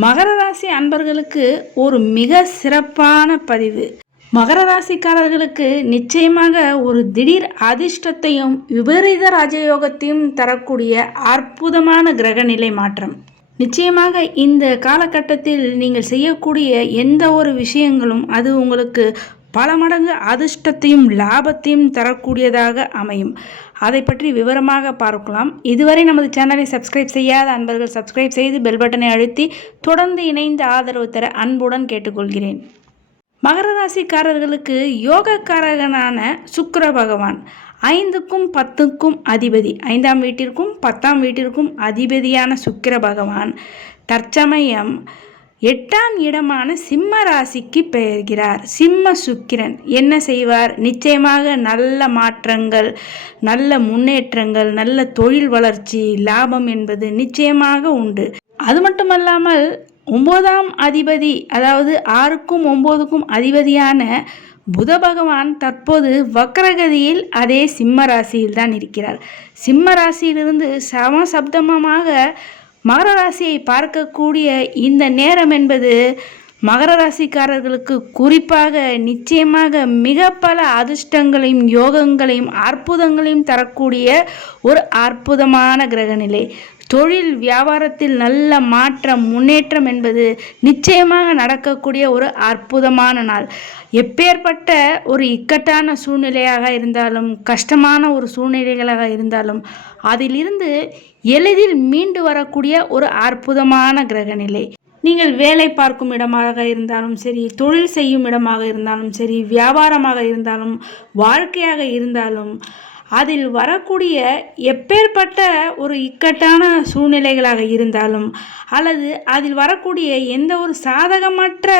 மகர ராசி அன்பர்களுக்கு ஒரு மிக சிறப்பான பதிவு. மகர ராசிக்காரர்களுக்கு நிச்சயமாக ஒரு திடீர் அதிர்ஷ்டத்தையும் விபரீத ராஜயோகத்தையும் தரக்கூடிய அற்புதமான கிரகநிலை மாற்றம். நிச்சயமாக இந்த காலகட்டத்தில் நீங்கள் செய்யக்கூடிய எந்த ஒரு விஷயங்களும் அது உங்களுக்கு பல மடங்கு அதிர்ஷ்டத்தையும் லாபத்தையும் தரக்கூடியதாக அமையும். அதை பற்றி விவரமாக பார்க்கலாம். இதுவரை நமது சேனலை சப்ஸ்கிரைப் செய்யாத அன்பர்கள் சப்ஸ்கிரைப் செய்து பெல் பட்டனை அழுத்தி தொடர்ந்து இணைந்து ஆதரவு தர அன்புடன் கேட்டுக்கொள்கிறேன். மகர ராசிக்காரர்களுக்கு யோகக்காரகனான சுக்கிர பகவான் 5க்கும் 10க்கும் அதிபதி, 5ஆம் வீட்டிற்கும் 10ஆம் வீட்டிற்கும் அதிபதியான சுக்கிர பகவான் தற்சமயம் 8ஆம் இடமான சிம்ம ராசிக்கு பெயர்கிறார். சிம்ம சுக்கிரன் என்ன செய்வார்? நிச்சயமாக நல்ல மாற்றங்கள், நல்ல முன்னேற்றங்கள், நல்ல தொழில் வளர்ச்சி, லாபம் என்பது நிச்சயமாக உண்டு. அது மட்டுமல்லாமல் 9ஆம் அதிபதி, அதாவது 6க்கும் 9க்கும் அதிபதியான புத பகவான் தற்போது வக்ரகதியில் அதே சிம்ம ராசியில் தான் இருக்கிறார். சிம்ம ராசியிலிருந்து சமசப்தமமாக மகர ராசியை பார்க்கக்கூடிய இந்த நேரம் என்பது மகர ராசிக்காரர்களுக்கு குறிப்பாக நிச்சயமாக மிக பல அதிர்ஷ்டங்களையும் யோகங்களையும் அற்புதங்களையும் தரக்கூடிய ஒரு அற்புதமான கிரகநிலை. தொழில் வியாபாரத்தில் நல்ல மாற்றம், முன்னேற்றம் என்பது நிச்சயமாக நடக்கக்கூடிய ஒரு அற்புதமான நாள். எப்பேற்பட்ட ஒரு இக்கட்டான சூழ்நிலையாக இருந்தாலும், கஷ்டமான ஒரு சூழ்நிலைகளாக இருந்தாலும் அதிலிருந்து எளிதில் மீண்டு வரக்கூடிய ஒரு அற்புதமான கிரகநிலை. நீங்கள் வேலை பார்க்கும் இடமாக இருந்தாலும் சரி, தொழில் செய்யும் இடமாக இருந்தாலும் சரி, வியாபாரமாக இருந்தாலும், வாழ்க்கையாக இருந்தாலும், அதில் வரக்கூடிய எப்பேற்பட்ட ஒரு இக்கட்டான சூழ்நிலைகளாக இருந்தாலும் அல்லது அதில் வரக்கூடிய எந்த ஒரு சாதகமற்ற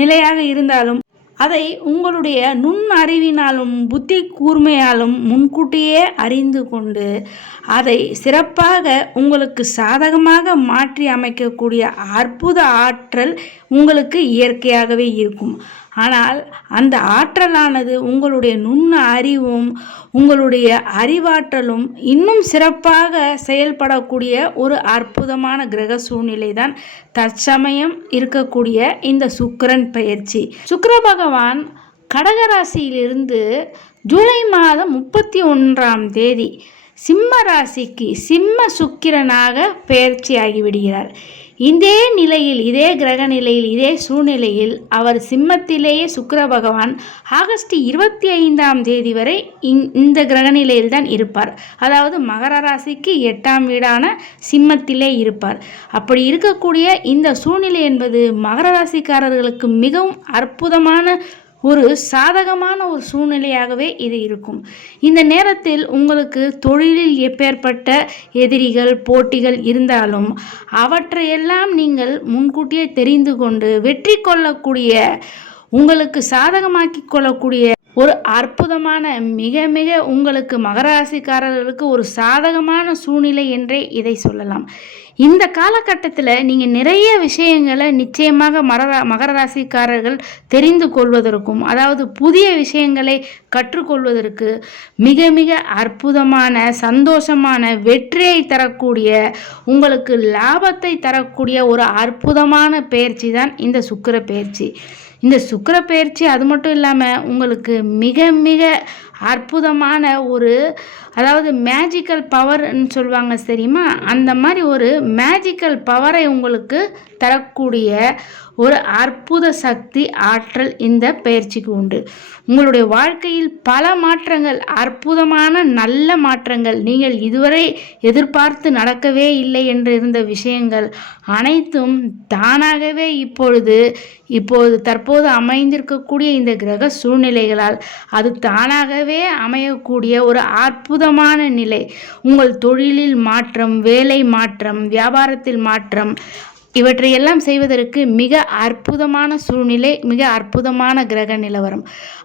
நிலையாக இருந்தாலும் அதை உங்களுடைய நுண் அறிவினாலும் புத்தி கூர்மையாலும் முன்கூட்டியே அறிந்து கொண்டு அதை சிறப்பாக உங்களுக்கு சாதகமாக மாற்றி அமைக்கக்கூடிய அற்புத ஆற்றல் உங்களுக்கு இயற்கையாகவே இருக்கும். ஆனால் அந்த ஆற்றலானது உங்களுடைய நுண்ண அறிவும் உங்களுடைய அறிவாற்றலும் இன்னும் சிறப்பாக செயல்படக்கூடிய ஒரு அற்புதமான கிரக சூழ்நிலை தான் தற்சமயம் இருக்கக்கூடிய இந்த சுக்கிரன் பெயர்ச்சி. சுக்கிர பகவான் கடகராசியிலிருந்து ஜூலை மாதம் 31ஆம் தேதி சிம்ம ராசிக்கு சிம்ம சுக்கிரனாக பெயர்ச்சி ஆகிவிடுகிறார். இதே நிலையில், இதே கிரக நிலையில், இதே சூழ்நிலையில் அவர் சிம்மத்திலேயே சுக்கிர பகவான் ஆகஸ்ட் 25ஆம் தேதி வரை இந்த கிரகநிலையில் தான் இருப்பார். அதாவது மகர ராசிக்கு 8ஆம் வீடான சிம்மத்திலே இருப்பார். அப்படி இருக்கக்கூடிய இந்த சூழ்நிலை என்பது மகர ராசிக்காரர்களுக்கு மிகவும் அற்புதமான ஒரு சாதகமான ஒரு சூழ்நிலையாகவே இது இருக்கும். இந்த நேரத்தில் உங்களுக்கு தொழிலில் எப்பேற்பட்ட எதிரிகள், போட்டிகள் இருந்தாலும் அவற்றையெல்லாம் நீங்கள் முன்கூட்டியே தெரிந்து கொண்டு வெற்றி கொள்ளக்கூடிய, உங்களுக்கு சாதகமாக்கி கொள்ளக்கூடிய ஒரு அற்புதமான மிக மிக உங்களுக்கு மகர ராசிக்காரர்களுக்கு ஒரு சாதகமான சூழ்நிலை என்றே இதை சொல்லலாம். இந்த காலகட்டத்தில் நீங்கள் நிறைய விஷயங்களை நிச்சயமாக மகர ராசிக்காரர்கள் தெரிந்து கொள்வதற்கும், அதாவது புதிய விஷயங்களை கற்றுக்கொள்வதற்கு மிக மிக அற்புதமான சந்தோஷமான வெற்றியை தரக்கூடிய, உங்களுக்கு லாபத்தை தரக்கூடிய ஒரு அற்புதமான பெயர்ச்சி தான் இந்த சுக்கிர பெயர்ச்சி. இந்த சுக்கிர பெயர்ச்சி அது மட்டும் இல்லாமல் உங்களுக்கு மிக மிக அற்புதமான ஒரு, அதாவது மேஜிக்கல் பவர்ன்னு சொல்லுவாங்க தெரியுமா, அந்த மாதிரி ஒரு மேஜிக்கல் பவரை உங்களுக்கு தரக்கூடிய ஒரு அற்புத சக்தி, ஆற்றல் இந்த பயிற்சிக்கு உண்டு. உங்களுடைய வாழ்க்கையில் பல மாற்றங்கள், அற்புதமான நல்ல மாற்றங்கள், நீங்கள் இதுவரை எதிர்பார்த்து நடக்கவே இல்லை என்று இருந்த விஷயங்கள் அனைத்தும் தானாகவே இப்பொழுது தற்போது அமைந்திருக்கக்கூடிய இந்த கிரக சூழ்நிலைகளால் அது தானாகவே அமையக்கூடிய ஒரு அற்புதமான நிலை. உங்கள் தொழிலில் மாற்றம், வேலை மாற்றம், வியாபாரத்தில் மாற்றம், இவற்றையெல்லாம் செய்வதற்கு மிக அற்புதமான சூழ்நிலை, மிக அற்புதமான கிரக நிலவரம்.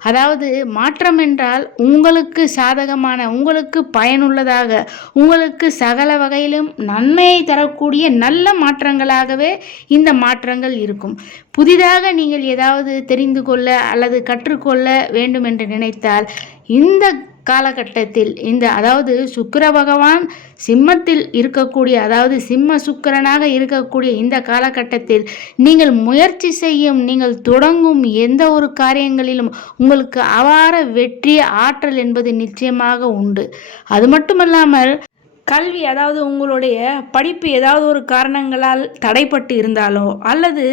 அதாவது மாற்றம் என்றால் உங்களுக்கு சாதகமான, உங்களுக்கு பயனுள்ளதாக, உங்களுக்கு சகல வகையிலும் நன்மையை தரக்கூடிய நல்ல மாற்றங்களாகவே இந்த மாற்றங்கள் இருக்கும். புதிதாக நீங்கள் ஏதாவது தெரிந்து கொள்ள அல்லது கற்றுக்கொள்ள வேண்டும் என்று நினைத்தால் இந்த காலகட்டத்தில் அதாவது சுக்கிர பகவான் சிம்மத்தில் இருக்கக்கூடிய, அதாவது சிம்ம சுக்கிரனாக இருக்கக்கூடிய இந்த காலகட்டத்தில் நீங்கள் முயற்சி செய்யும், நீங்கள் தொடங்கும் எந்த ஒரு காரியங்களிலும் உங்களுக்கு அபார வெற்றி ஆற்றல் என்பது நிச்சயமாக உண்டு. அது மட்டுமல்லாமல் கல்வி, அதாவது உங்களுடைய படிப்பு ஏதாவது ஒரு காரணங்களால் தடைப்பட்டு இருந்தாலோ, அல்லது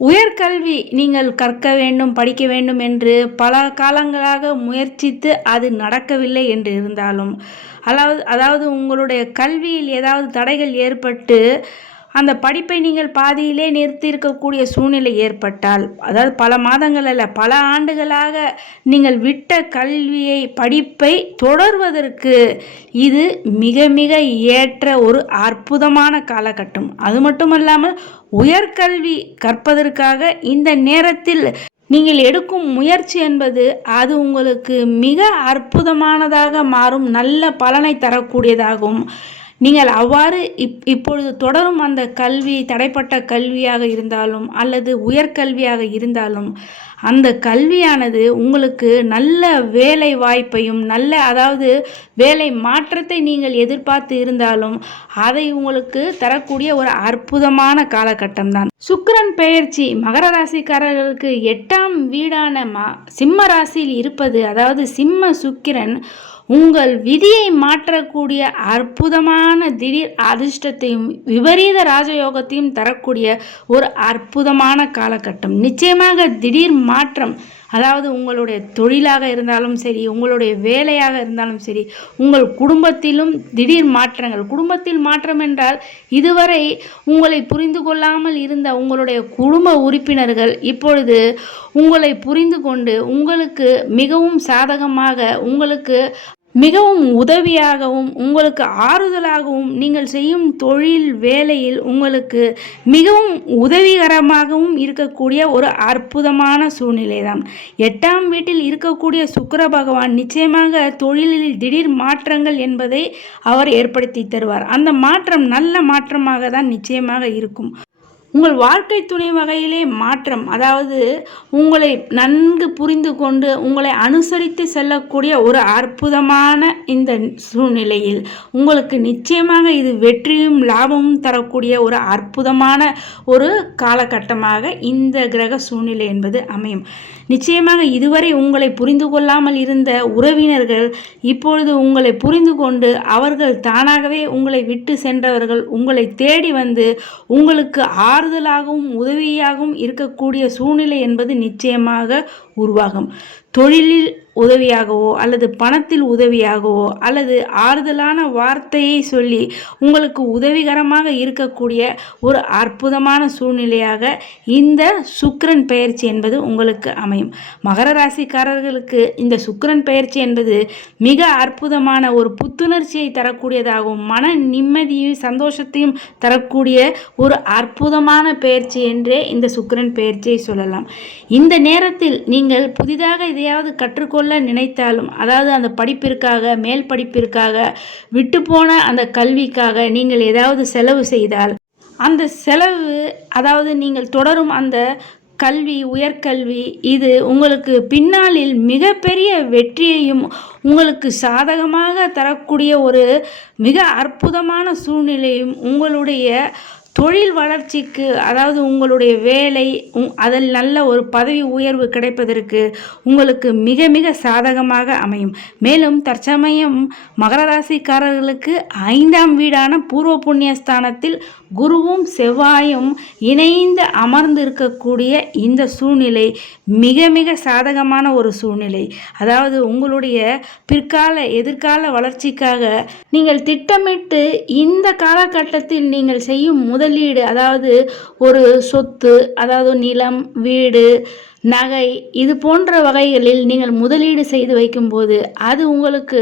உயர்கல்வி நீங்கள் கற்க வேண்டும், படிக்க வேண்டும் என்று பல காலங்களாக முயற்சித்து அது நடக்கவில்லை என்று இருந்தாலும், அதாவது உங்களுடைய கல்வியில் ஏதாவது தடைகள் ஏற்பட்டு அந்த படிப்பை நீங்கள் பாதியிலே நிறுத்தியிருக்கக்கூடிய சூழ்நிலை ஏற்பட்டால், அதாவது பல மாதங்கள் அல்ல பல ஆண்டுகளாக நீங்கள் விட்ட படிப்பை தொடர்வதற்கு இது மிக மிக ஏற்ற ஒரு அற்புதமான காலகட்டம். அது மட்டுமல்லாமல் உயர்கல்வி கற்பதற்காக இந்த நேரத்தில் நீங்கள் எடுக்கும் முயற்சி என்பது அது உங்களுக்கு மிக அற்புதமானதாக மாறும், நல்ல பலனை தரக்கூடியதாகவும், நீங்கள் அவ்வாறு இப்பொழுது தொடரும் அந்த கல்வி தடைப்பட்ட கல்வியாக இருந்தாலும் அல்லது உயர்கல்வியாக இருந்தாலும் அந்த கல்வியானது உங்களுக்கு நல்ல வேலை வாய்ப்பையும் அதாவது வேலை மாற்றத்தை நீங்கள் எதிர்பார்த்து இருந்தாலும் அதை உங்களுக்கு தரக்கூடிய ஒரு அற்புதமான காலகட்டம்தான். சுக்கிரன் பெயர்ச்சி மகர ராசிக்காரர்களுக்கு 8ஆம் வீடான சிம்ம ராசியில் இருப்பது, அதாவது சிம்ம சுக்கிரன் உங்கள் விதியை மாற்றக்கூடிய அற்புதமான திடீர் அதிர்ஷ்டத்தையும் விபரீத ராஜயோகத்தையும் தரக்கூடிய ஒரு அற்புதமான காலகட்டம். நிச்சயமாக திடீர் மாற்றம், அதாவது உங்களுடைய தொழிலாக இருந்தாலும் சரி, உங்களுடைய வேலையாக இருந்தாலும் சரி, உங்கள் குடும்பத்திலும் திடீர் மாற்றங்கள். குடும்பத்தில் மாற்றம் என்றால் இதுவரை உங்களை புரிந்து கொள்ளாமல் இருந்த உங்களுடைய குடும்ப உறுப்பினர்கள் இப்பொழுது உங்களை புரிந்து கொண்டு உங்களுக்கு மிகவும் சாதகமாக, உங்களுக்கு மிகவும் உதவியாகவும், உங்களுக்கு ஆறுதலாகவும், நீங்கள் செய்யும் தொழில் வேலையில் உங்களுக்கு மிகவும் உதவிகரமாகவும் இருக்கக்கூடிய ஒரு அற்புதமான சூழ்நிலை தான். 8ஆம் வீட்டில் இருக்கக்கூடிய சுக்கிர பகவான் நிச்சயமாக தொழிலில் திடீர் மாற்றங்கள் என்பதை அவர் ஏற்படுத்தி தருவார். அந்த மாற்றம் நல்ல மாற்றமாக தான் நிச்சயமாக இருக்கும். உங்கள் வாழ்க்கை துணை வகையிலே மாற்றம், அதாவது உங்களை நன்கு புரிந்து கொண்டு உங்களை அனுசரித்து செல்லக்கூடிய ஒரு அற்புதமான இந்த சூழ்நிலையில் உங்களுக்கு நிச்சயமாக இது வெற்றியும் லாபமும் தரக்கூடிய ஒரு அற்புதமான ஒரு காலகட்டமாக இந்த கிரக சூழ்நிலை என்பது அமையும். நிச்சயமாக இதுவரை உங்களை புரிந்து கொள்ளாமல் இருந்த உறவினர்கள் இப்பொழுது உங்களை புரிந்து கொண்டு அவர்கள் தானாகவே உங்களை விட்டு சென்றவர்கள் உங்களை தேடி வந்து உங்களுக்கு ஆறுதலாகவும் உதவியாகவும் இருக்கக்கூடிய சூழ்நிலை என்பது நிச்சயமாக உருவாகும். தொழிலில் உதவியாகவோ அல்லது பணத்தில் உதவியாகவோ அல்லது ஆறுதலான வார்த்தையை சொல்லி உங்களுக்கு உதவிகரமாக இருக்கக்கூடிய ஒரு அற்புதமான சூழ்நிலையாக இந்த சுக்கிரன் பெயர்ச்சி என்பது உங்களுக்கு அமையும். மகர ராசிக்காரர்களுக்கு இந்த சுக்கிரன் பெயர்ச்சி என்பது மிக அற்புதமான ஒரு புத்துணர்ச்சியை தரக்கூடியதாகவும் மன நிம்மதியும் சந்தோஷத்தையும் தரக்கூடிய ஒரு அற்புதமான பெயர்ச்சி என்றே இந்த சுக்கிரன் பெயர்ச்சியை சொல்லலாம். இந்த நேரத்தில் நீங்கள் புதிதாக எதையாவது கற்றுக்கொள்ள நினைத்தாலும், அதாவது அந்த படிப்பிற்காக, மேல் படிப்பிற்காக, விட்டு போன அந்த கல்விக்காக நீங்கள் ஏதாவது செலவு செய்தால் அந்த செலவு, அதாவது நீங்கள் தொடரும் அந்த கல்வி, உயர்கல்வி, இது உங்களுக்கு பின்னாளில் மிகப்பெரிய வெற்றியையும் உங்களுக்கு சாதகமாக தரக்கூடிய ஒரு மிக அற்புதமான சூழ்நிலையும், உங்களுடைய தொழில் வளர்ச்சிக்கு, அதாவது உங்களுடைய வேலை அதில் நல்ல ஒரு பதவி உயர்வு கிடைப்பதற்கு உங்களுக்கு மிக மிக சாதகமாக அமையும். மேலும் தற்சமயம் மகர ராசிக்காரர்களுக்கு 5ஆம் வீடான பூர்வ புண்ணியஸ்தானத்தில் குருவும் செவ்வாயும் இணைந்து அமர்ந்து இருக்கக்கூடிய இந்த சூழ்நிலை மிக மிக சாதகமான ஒரு சூழ்நிலை. அதாவது உங்களுடைய பிற்கால எதிர்கால வளர்ச்சிக்காக நீங்கள் திட்டமிட்டு இந்த காலகட்டத்தில் நீங்கள் செய்யும் முதலீடு, அதாவது ஒரு சொத்து, அதாவது நிலம், வீடு, நகை, இது போன்ற வகைகளில் நீங்கள் முதலீடு செய்து வைக்கும்போது அது உங்களுக்கு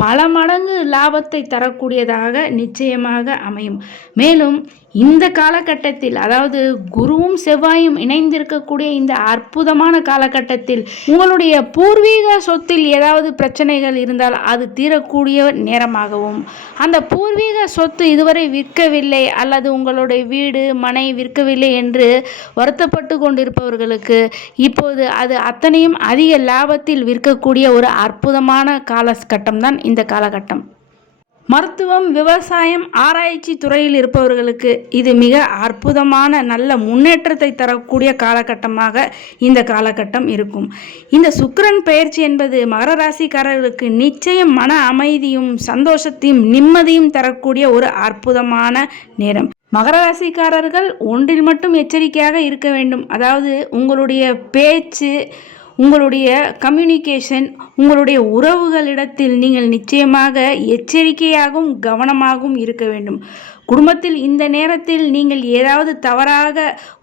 பல மடங்கு லாபத்தை தரக்கூடியதாக நிச்சயமாக அமையும். மேலும் இந்த காலகட்டத்தில், அதாவது குருவும் செவ்வாயும் இணைந்திருக்கக்கூடிய இந்த அற்புதமான காலகட்டத்தில் உங்களுடைய பூர்வீக சொத்தில் ஏதாவது பிரச்சனைகள் இருந்தால் அது தீரக்கூடிய நேரமாகவும், அந்த பூர்வீக சொத்து இதுவரை விற்கவில்லை அல்லது உங்களுடைய வீடு மனை விற்கவில்லை என்று வருத்தப்பட்டு கொண்டிருப்பவர்களுக்கு இப்போது அது அத்தனையும் அதிக லாபத்தில் விற்கக்கூடிய ஒரு அற்புதமான காலகட்டம் தான் இந்த காலகட்டம். மருத்துவம், விவசாயம், ஆராய்ச்சி துறையில் இருப்பவர்களுக்கு இது மிக அற்புதமான நல்ல முன்னேற்றத்தை தரக்கூடிய காலகட்டமாக இந்த காலகட்டம் இருக்கும். இந்த சுக்கிரன் பெயர்ச்சி என்பது மகர ராசிக்காரர்களுக்கு நிச்சயம் மன அமைதியும் சந்தோஷத்தையும் நிம்மதியும் தரக்கூடிய ஒரு அற்புதமான நேரம். மகர ராசிக்காரர்கள் ஒன்றில் மட்டும் எச்சரிக்கையாக இருக்க வேண்டும். அதாவது உங்களுடைய பேச்சு, உங்களுடைய கம்யூனிகேஷன், உங்களுடைய உறவுகளிடத்தில் நீங்கள் நிச்சயமாக எச்சரிக்கையாகவும் கவனமாகவும் இருக்க வேண்டும். குடும்பத்தில் இந்த நேரத்தில் நீங்கள் ஏதாவது தவறாக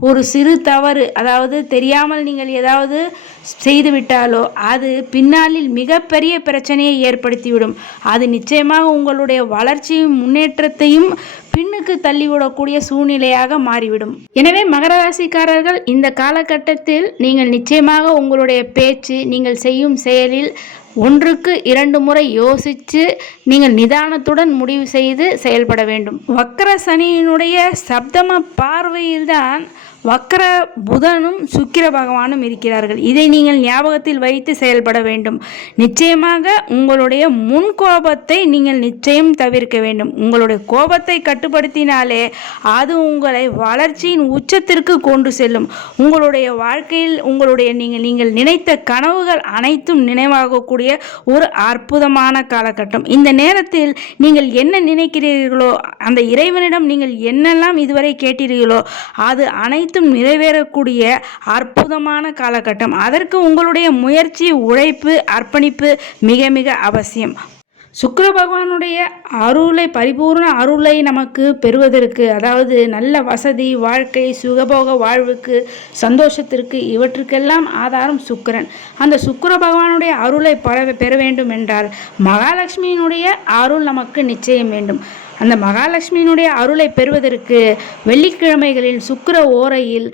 ஒரு சிறு தவறு, அதாவது தெரியாமல் நீங்கள் ஏதாவது செய்துவிட்டாலோ அது பின்னாளில் மிகப்பெரிய பிரச்சனையை ஏற்படுத்திவிடும். அது நிச்சயமாக உங்களுடைய வளர்ச்சியும் முன்னேற்றத்தையும் பின்னுக்கு தள்ளிவிடக்கூடிய சூழ்நிலையாக மாறிவிடும். எனவே மகர ராசிக்காரர்கள் இந்த காலகட்டத்தில் நீங்கள் நிச்சயமாக உங்களுடைய பேச்சு, நீங்கள் செய்யும் செயலில் ஒன்றுக்கு 2 முறை யோசித்து நீங்கள் நிதானத்துடன் முடிவு செய்து செயல்பட வேண்டும். வக்கர சனியினுடைய சப்தம பார்வையில்தான் வக்கர புதனும் சுக்கிர பகவானும் இருக்கிறார்கள். இதை நீங்கள் ஞாபகத்தில் வைத்து செயல்பட வேண்டும். நிச்சயமாக உங்களுடைய முன்கோபத்தை நீங்கள் நிச்சயம் தவிர்க்க வேண்டும். உங்களுடைய கோபத்தை கட்டுப்படுத்தினாலே அது உங்களை வளர்ச்சியின் உச்சத்திற்கு கொண்டு செல்லும். உங்களுடைய வாழ்க்கையில் உங்களுடைய நீங்கள் நினைத்த கனவுகள் அனைத்தும் நினைவாகக்கூடிய ஒரு அற்புதமான காலகட்டம். இந்த நேரத்தில் நீங்கள் என்ன நினைக்கிறீர்களோ, அந்த இறைவனிடம் நீங்கள் என்னெல்லாம் இதுவரை கேட்டீர்களோ அது அனைத்தும் நிறைவேறக்கூடிய அற்புதமான காலகட்டம். அதற்கு உங்களுடைய முயற்சி, உழைப்பு, அர்ப்பணிப்பு மிக மிக அவசியம். சுக்கிர பகவானுடைய அருளை, பரிபூர்ண அருளை நமக்கு பெறுவதற்கு, அதாவது நல்ல வசதி, வாழ்க்கை, சுகபோக வாழ்வுக்கு, சந்தோஷத்திற்கு, இவற்றுக்கெல்லாம் ஆதாரம் சுக்கிரன். அந்த சுக்கிர பகவானுடைய அருளை பெற வேண்டும் என்றால் மகாலட்சுமியினுடைய அருள் நமக்கு நிச்சயம் வேண்டும். அந்த மகாலட்சுமியினுடைய அருளை பெறுவதற்கு வெள்ளிக்கிழமைகளில் சுக்கிர ஓரையில்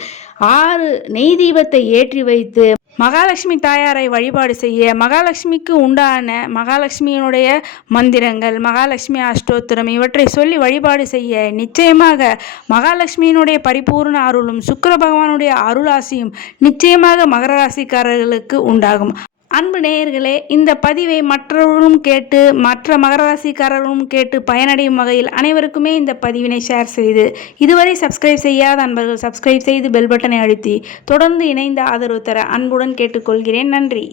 6 நெய் தீபத்தை ஏற்றி வைத்து மகாலட்சுமி தாயாரை வழிபாடு செய்ய, மகாலட்சுமிக்கு உண்டான மகாலட்சுமியினுடைய மந்திரங்கள், மகாலட்சுமி அஷ்டோத்திரம் இவற்றை சொல்லி வழிபாடு செய்ய நிச்சயமாக மகாலட்சுமியினுடைய பரிபூர்ண அருளும் சுக்கிர பகவானுடைய அருளாசியும் நிச்சயமாக மகர ராசிக்காரர்களுக்கு உண்டாகும். அன்பு நேயர்களே, இந்த பதிவை மற்றவர்களும் கேட்டு, மற்ற மகர ராசிக்காரர்களும் கேட்டு பயனடையும் வகையில் அனைவருக்குமே இந்த பதிவினை ஷேர் செய்து, இதுவரை சப்ஸ்கிரைப் செய்யாத அன்பர்கள் சப்ஸ்கிரைப் செய்து பெல் பட்டனை அழுத்தி தொடர்ந்து இணைந்த ஆதரவு தர அன்புடன் கேட்டுக்கொள்கிறேன். நன்றி.